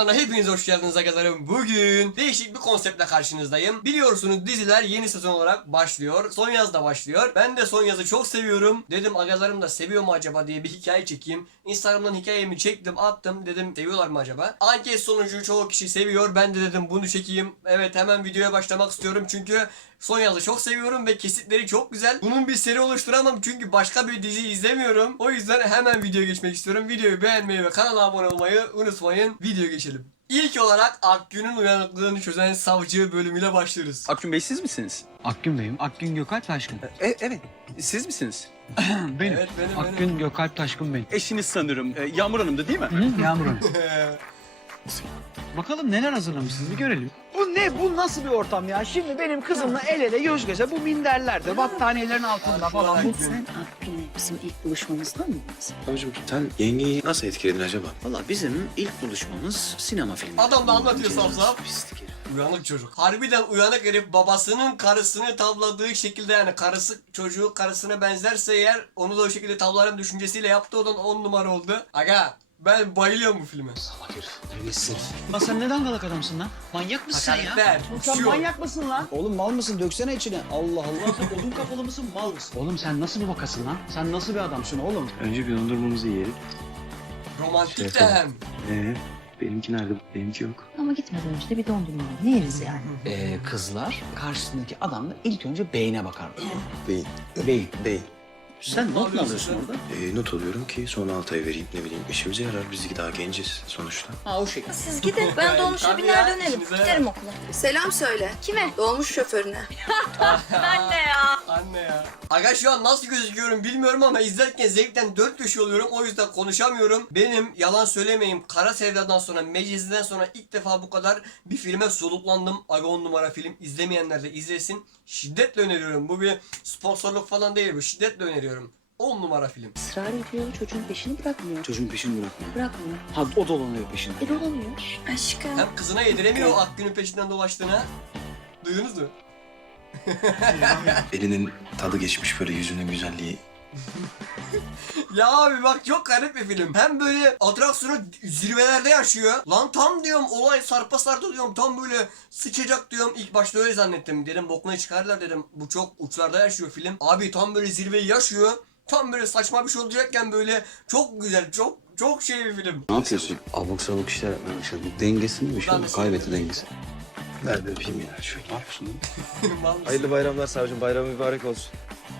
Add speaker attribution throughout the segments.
Speaker 1: kanalına hepiniz hoş geldiniz arkadaşlarım. Bugün değişik bir konseptle karşınızdayım. Biliyorsunuz diziler yeni sezon olarak başlıyor. Son yaz da başlıyor. Ben de son yazı çok seviyorum. Dedim agalarım da seviyor mu acaba diye bir hikaye çekeyim. Instagram'dan hikayemi çektim, attım. Dedim seviyorlar mı acaba? Anket sonucu çoğu kişi seviyor. Ben de dedim bunu çekeyim. Evet, hemen videoya başlamak istiyorum çünkü son yazı çok seviyorum ve kesitleri çok güzel. Bunun bir seri oluşturamam çünkü başka bir dizi izlemiyorum. O yüzden hemen videoya geçmek istiyorum. Videoyu beğenmeyi ve kanala abone olmayı unutmayın. Videoya geçelim. İlk olarak Akgün'ün uyanıklığını çözen savcı bölümüyle başlıyoruz.
Speaker 2: Akgün Bey siz misiniz?
Speaker 3: Akgün Bey'im. Akgün Gökalp Taşkın.
Speaker 2: Evet. Siz misiniz?
Speaker 3: Benim.
Speaker 1: Evet, benim.
Speaker 3: Akgün Gökalp Taşkın benim.
Speaker 2: Eşiniz sanırım. Yağmur Hanım'dı değil mi?
Speaker 3: Hı, Yağmur Hanım. Bakalım neler hazırlamışsınız bir görelim. Bu ne? Bu nasıl bir ortam ya? Şimdi benim kızımla el ele göz göze bu minderlerde, battaniyelerin altında falan. Bu...
Speaker 4: Sen Akgün'le bizim ilk buluşmamızdan mı?
Speaker 5: Babacığım sen yengeyi nasıl etkiledin acaba?
Speaker 4: Valla bizim ilk buluşmamız sinema filmi.
Speaker 1: Adam da anlatıyor saf saf.
Speaker 4: Pislik herif.
Speaker 1: Uyanık çocuk. Harbiden uyanık herif, babasının karısını tavladığı şekilde, yani karısı çocuğu karısına benzerse eğer onu da o şekilde tavlarım düşüncesiyle yaptı, o da 10 numara oldu. Aga ben bayılıyorum bu filme.
Speaker 3: Lan sen neden galak adamsın lan? Manyak mısın sen ya?
Speaker 1: Karakter,
Speaker 3: Sen
Speaker 1: uçuyor.
Speaker 3: manyak mısın lan?
Speaker 6: Oğlum mal mısın? Döksene içine. Allah Allah.
Speaker 3: Sen odun kafalı mısın, mal mısın? Oğlum sen nasıl bir vakasın lan? Sen nasıl bir adamsın oğlum?
Speaker 5: Önce bir dondurmamızı yiyelim.
Speaker 1: Romantik
Speaker 5: Şey
Speaker 1: de
Speaker 5: yapalım.
Speaker 1: hem.
Speaker 5: Benimki nerede? Benimki yok.
Speaker 4: Ama gitmeden önce de bir dondurma var. Ne yeriz yani?
Speaker 6: Kızlar karşısındaki adamla ilk önce beyine bakar.
Speaker 5: Beyin.
Speaker 6: Beyin.
Speaker 5: Beyin.
Speaker 4: Sen not mu alıyorsun orada?
Speaker 5: Not alıyorum ki sonra Altay'a vereyim, ne bileyim, işimize yarar. Biz daha genciz sonuçta.
Speaker 6: Ha o şekilde.
Speaker 7: Siz gidin, ben dolmuşa
Speaker 1: Tabii
Speaker 7: biner
Speaker 1: ya,
Speaker 7: dönerim.
Speaker 1: işinize
Speaker 7: Giderim okula.
Speaker 8: Selam söyle.
Speaker 7: Kime?
Speaker 8: Dolmuş şoförüne.
Speaker 7: Ben de ya.
Speaker 1: Anne ya. Aga şu an nasıl gözüküyorum bilmiyorum ama izlerken zevkten dört köşe oluyorum, o yüzden konuşamıyorum. Benim yalan söylemeyeyim, Kara Sevda'dan sonra, Mecizli'den sonra ilk defa bu kadar bir filme soluklandım. Aga 10 numara film, izlemeyenler de izlesin. Şiddetle öneriyorum. Bu bir sponsorluk falan değil, bu şiddetle öneriyorum. 10 numara film.
Speaker 4: Israr ediyor, çocuğun peşini bırakmıyor.
Speaker 6: Çocuğun peşini bırakmıyor.
Speaker 4: Bırakmıyor.
Speaker 6: Ha o dolanıyor peşinde.
Speaker 4: Dolanıyor.
Speaker 7: Aşkım.
Speaker 1: Hem kızına yediremiyor o Akgün'ün peşinden dolaştığını. Duydunuz mu?
Speaker 5: Elinin tadı geçmiş böyle, yüzünün güzelliği.
Speaker 1: Ya abi bak, çok garip bir film. Hem böyle atraksiyonu zirvelerde yaşıyor. Lan tam diyorum olay sarpa sardı diyorum. Tam böyle sıçacak diyorum. İlk başta öyle zannettim. Dedim bokuna çıkarlar dedim. Bu çok uçlarda yaşıyor film. Abi tam böyle zirveyi yaşıyor. Tam böyle saçma bir şey olacakken böyle çok güzel, çok şey bir film.
Speaker 5: Ne yapıyorsun? Abuk sabuk işler yapmaya başladı. Dengesini mi?
Speaker 1: Ben de
Speaker 5: Kaybetti dengesi. Ver bir öpeyim ya. Şöyle ne yapıyorsun?
Speaker 1: Vallahi.
Speaker 9: Hayırlı bayramlar savcım. Bayram mübarek olsun.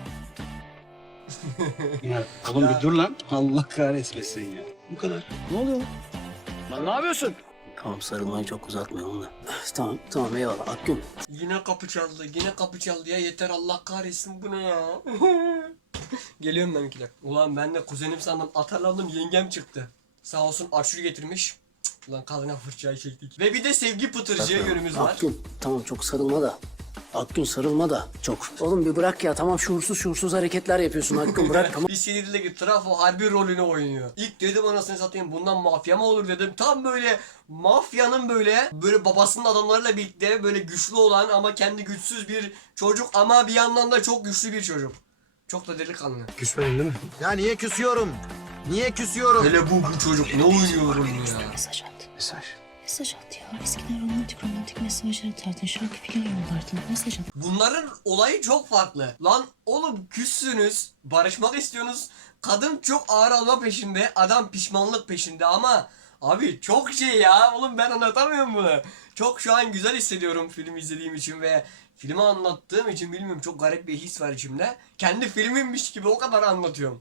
Speaker 6: Ya, oğlum bir dur lan. Allah kahretmesin ya.
Speaker 5: Bu kadar.
Speaker 6: Ne oluyor lan? Lan ne yapıyorsun?
Speaker 4: Tamam sarılmayı çok uzatmayalım da. Tamam eyvallah Akgün.
Speaker 1: Yine kapı çaldı. Yine kapı çaldı ya. Yeter, Allah kahretsin, bu ne ya? Geliyorum ben 2 dakika. Ulan ben de kuzenim sandım. Atarlandım, yengem çıktı. Sağ olsun aşure getirmiş. Cık, ulan kadına fırçayı çektik. Ve bir de sevgi pıtırcıya yönümüz var.
Speaker 4: Akgün tamam çok sarılma da. Akgün sarılma da çok. Oğlum bir bırak ya, tamam şuursuz hareketler yapıyorsun Akgün, bırak tamam.
Speaker 1: Bir sinirli trafo harbi rolünü oynuyor. İlk dedim anasını satayım, bundan mafya mı olur dedim. Tam böyle mafyanın böyle babasının adamlarıyla birlikte böyle güçlü olan ama kendi güçsüz bir çocuk ama bir yandan da çok güçlü bir çocuk. Çok da delikanlı.
Speaker 9: Küsmedin değil mi? Ya niye küsüyorum? Niye küsüyorum?
Speaker 1: Hele bu çocuk ne oynuyor ya.
Speaker 4: Mesaj at.
Speaker 5: Mesaj.
Speaker 4: Mesaj at ya. Eskiden romantik mesajlar atardın. Şarkı filan yollardın. Mesaj at.
Speaker 1: Bunların olayı çok farklı. Lan oğlum küssünüz, barışmak istiyorsunuz. Kadın çok ağır alma peşinde, adam pişmanlık peşinde ama abi çok şey ya. Oğlum ben anlatamıyorum bunu. Çok şu an güzel hissediyorum film izlediğim için ve filmi anlattığım için, bilmiyorum, çok garip bir his var içimde. Kendi filmimmiş gibi o kadar anlatıyorum.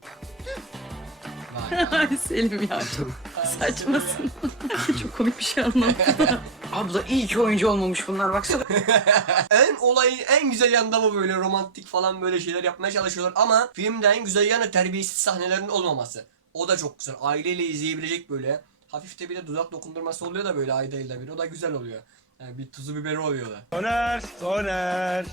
Speaker 7: Ay Selim ya çok saçmasın. Çok komik bir şey anlamadım.
Speaker 6: Abla iyi ki oyuncu olmamış bunlar baksana.
Speaker 1: Olayın en güzel yanında bu, böyle romantik falan böyle şeyler yapmaya çalışıyorlar ama filmde en güzel yanı terbiyesiz sahnelerin olmaması. O da çok güzel. Aileyle izleyebilecek böyle. Hafif de bir de dudak dokundurması oluyor da böyle ayda yılda bir. O da güzel oluyor. Yani bir tuzu biberi oluyor da.
Speaker 9: Soner.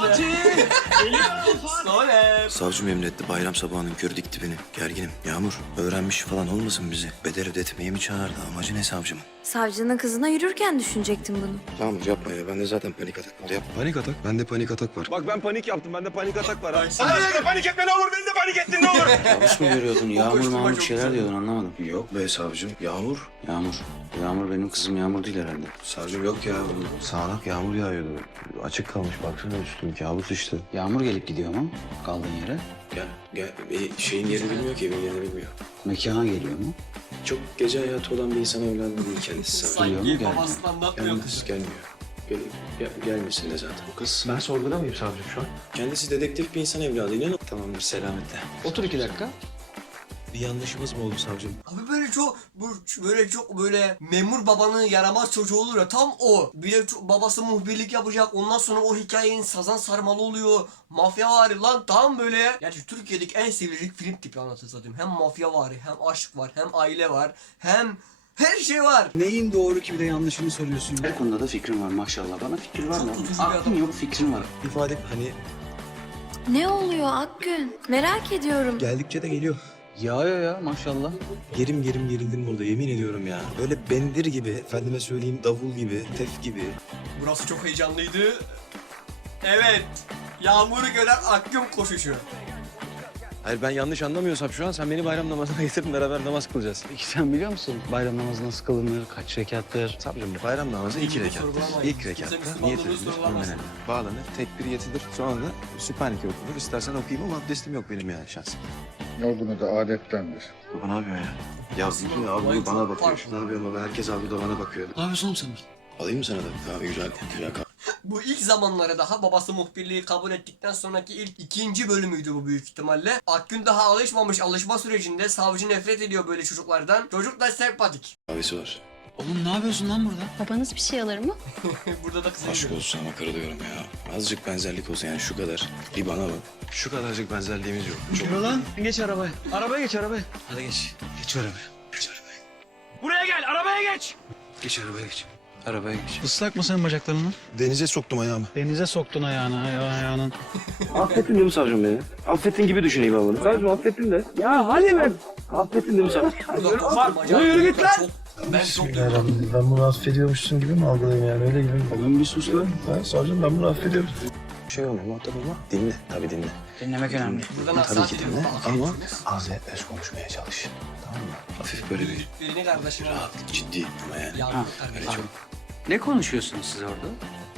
Speaker 1: Soner.
Speaker 5: Savcım emretti, bayram sabahının körü dikti beni. Gerginim. Yağmur öğrenmiş falan olmasın bizi. Bedel ödetmeye mi çağırdı? Amacı ne savcımın?
Speaker 7: Savcının kızına yürürken düşünecektim bunu.
Speaker 5: Yağmur yapma ya. Bende zaten panik atak var. Panik atak? Bende panik atak var.
Speaker 9: Bak ben panik yaptım. Bende panik atak var.
Speaker 1: Ay,
Speaker 9: Allah aşkına panik etme ne olur. Beni de panik ettin ne olur.
Speaker 5: Yanlış mı görüyordun?
Speaker 1: Yağmur
Speaker 5: Yağmur
Speaker 1: koşturma
Speaker 5: mağmur
Speaker 1: çok
Speaker 5: şeyler
Speaker 1: güzel.
Speaker 5: diyordun, anlamadım. Yok be savcım. Yağmur. Yağmur.
Speaker 6: Yağmur benim kızım Yağmur değil herhalde.
Speaker 5: Savcım yok ya. Sağanak yağmur yağıyordu. Açık kalmış baksana üstüm kabus işte.
Speaker 6: Yağmur gelip gidiyor mu kaldığın yere?
Speaker 5: Gel. Şeyin yerini bilmiyor ki, evin yerini bilmiyor.
Speaker 6: Mekana geliyor mu?
Speaker 5: Çok gece hayatı olan bir insan evladı değil kendisi savcım.
Speaker 6: Geliyor mu,
Speaker 1: Sanki
Speaker 6: gelmiyor?
Speaker 1: babasını anlatmıyor kızı.
Speaker 5: Gelmiyor. Gelmesin de zaten. Kız.
Speaker 9: Ben sorgulamayayım savcım şu an.
Speaker 5: Kendisi dedektif bir insan evladı. İnan. Tamamdır selametle.
Speaker 6: Otur 2 dakika.
Speaker 5: Bir yanlışımız mı oldu savcım?
Speaker 1: Abi böyle çok böyle memur babanın yaramaz çocuğu olur ya, tam o. Bir de babası muhbirlik yapacak, ondan sonra o hikayenin sazan sarmalı oluyor. Mafya vari lan, tam böyle. Yani Türkiye'deki en sevilecek film tipi anlatır zaten. Hem mafya vari, hem aşk var, hem aile var, hem her şey var.
Speaker 6: Neyin doğru ki bir de yanlışını soruyorsun? Her konuda da fikrin var maşallah. Bana fikir var
Speaker 1: Çok
Speaker 6: mı?
Speaker 1: tutucu bir
Speaker 6: Aklın
Speaker 1: adam.
Speaker 6: yok, fikrin var.
Speaker 5: İfade hani
Speaker 8: Ne oluyor Akgün? Merak ediyorum.
Speaker 5: geldikçe de geliyor.
Speaker 6: Ya maşallah.
Speaker 5: Gerim gerildim burada yemin ediyorum ya. Böyle bendir gibi, efendime söyleyeyim davul gibi, tef gibi.
Speaker 1: Burası çok heyecanlıydı. Evet. Yağmuru gören Akgün koşuşu.
Speaker 5: Hayır ben yanlış anlamıyorsam şu an sen beni bayram namazına getirin beraber namaz kılacağız.
Speaker 6: Peki sen biliyor musun bayram namazı nasıl kılınır, kaç rekattır?
Speaker 5: Savcım bayram namazı 2
Speaker 1: Bunu
Speaker 5: rekattır.
Speaker 1: sorgulamayın.
Speaker 5: İlk
Speaker 1: Kimse
Speaker 5: rekatta
Speaker 1: Müslümanlığı
Speaker 5: niyet edilir,
Speaker 1: sorgulamaz.
Speaker 5: önemli. Bağlanır, tekbir yetidir. Sonra da Sübhaneke okunur. İstersen okuyayım ama abdestim yok benim yani şahsen.
Speaker 10: Olduğunu da adettendir.
Speaker 5: Baba ne yapıyor ya? Ya bütün abi bana bakıyor. Ne yapıyor baba? Herkes abi da bana bakıyor.
Speaker 6: Ne yapıyorsun oğlum sen?
Speaker 5: Alayım mı sana da bir kahve? Güzel kahve.
Speaker 1: Bu ilk zamanlara daha babası muhbirliği kabul ettikten sonraki ikinci bölümüydü bu büyük ihtimalle. Akgün daha alışmamış, alışma sürecinde savcı nefret ediyor böyle çocuklardan. Çocuk da sempatik.
Speaker 5: Kahvesi var.
Speaker 6: Oğlum ne yapıyorsun lan burada?
Speaker 7: Babanız bir şey alır mı?
Speaker 1: Burada da kızı
Speaker 5: Aşk olsun ama kırılıyorum ya. Azıcık benzerlik olsa yani şu kadar. Bir bana bak. Şu kadarcık benzerliğimiz yok. Çok...
Speaker 6: Yürü lan. Geç arabaya. Arabaya geç arabaya. Hadi geç. Geç arabaya.
Speaker 5: Geç arabaya.
Speaker 3: Buraya gel, arabaya geç.
Speaker 5: Geç arabaya geç. Arabaya geç.
Speaker 6: Islak mı senin bacaklarını?
Speaker 5: Denize soktum ayağımı.
Speaker 6: Denize soktun ayağının.
Speaker 5: Affettin değil mi savcım beni? Affettin gibi düşüneyim ben bunu. Savcım affettin de. Ya hadi be. Affettin değil mi savcım?
Speaker 1: Yürü git lan. Ben çok duydum.
Speaker 9: Ben bunu affediyormuşsun gibi mi algılayayım yani öyle gibi mi?
Speaker 5: Oğlum bir sus lan.
Speaker 9: Ben savcım ben bunu affediyorum.
Speaker 5: Şey olmuyor muhatap olma. Dinle. Tabii dinle.
Speaker 6: Dinlemek önemli.
Speaker 1: Buradan
Speaker 5: Tabii
Speaker 1: nasihat
Speaker 5: ki
Speaker 1: ediyorum.
Speaker 5: dinle
Speaker 1: Bak,
Speaker 5: ama
Speaker 1: affediyorsunuz.
Speaker 5: az ve öz konuşmaya çalış. Tamam mı? Hafif böyle bir
Speaker 1: Birini kardeşine
Speaker 5: rahat, ciddi ama yani.
Speaker 1: Yağmur
Speaker 5: Öyle
Speaker 1: kardeşim.
Speaker 5: çok.
Speaker 6: Ne konuşuyorsunuz siz orada?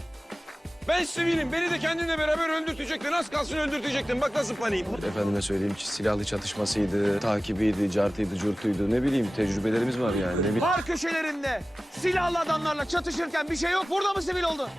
Speaker 2: Ben sivilim. Beni de kendinle beraber öldürtecektin. Az kalsın öldürtecektin. Bak nasıl paniğim.
Speaker 5: Efendime söyleyeyim silahlı çatışmasıydı, takibiydi, cartıydı, curtuydu. Ne bileyim tecrübelerimiz var yani. Ne bileyim.
Speaker 3: Par köşelerinde silahlı adamlarla çatışırken bir şey yok. Burada mı sivil oldu?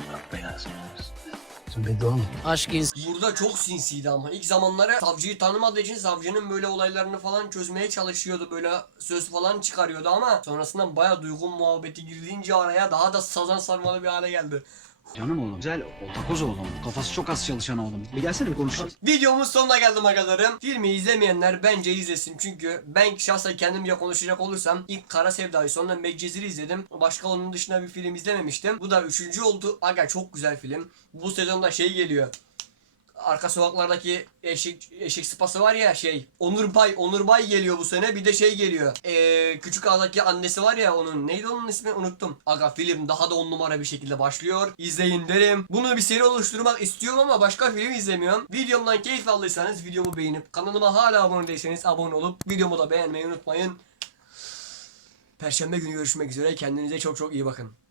Speaker 4: Aşk
Speaker 1: Burada çok sinsiydi ama ilk zamanları savcıyı tanımadığı için savcının böyle olaylarını falan çözmeye çalışıyordu, böyle söz falan çıkarıyordu ama sonrasında bayağı duygu muhabbeti girdiğince araya daha da sazan sarmalı bir hale geldi.
Speaker 3: Canım oğlum, güzel takoz oğlum. Kafası çok az çalışan oğlum. Bir gelsene bir konuşalım.
Speaker 1: Videomuz sonuna geldi agalarım. Filmi izlemeyenler bence izlesin çünkü ben şahsen kendimce konuşacak olursam ilk Kara Sevda'yı sonra Medcezir'i izledim. Başka onun dışında bir film izlememiştim. Bu da 3. oldu. Aga çok güzel film. Bu sezonda şey geliyor. Arka sokaklardaki eşek sıpası var ya Onur Bay geliyor bu sene. Bir de şey geliyor. Küçük Ağa'daki annesi var ya onun. Neydi onun ismi? Unuttum. Aga film daha da 10 numara bir şekilde başlıyor. İzleyin derim. Bunu bir seri oluşturmak istiyorum ama başka film izlemiyorum. Videomdan keyif aldıysanız videomu beğenip kanalıma hala abone değilseniz abone olup videomu da beğenmeyi unutmayın. Perşembe günü görüşmek üzere. Kendinize çok çok iyi bakın.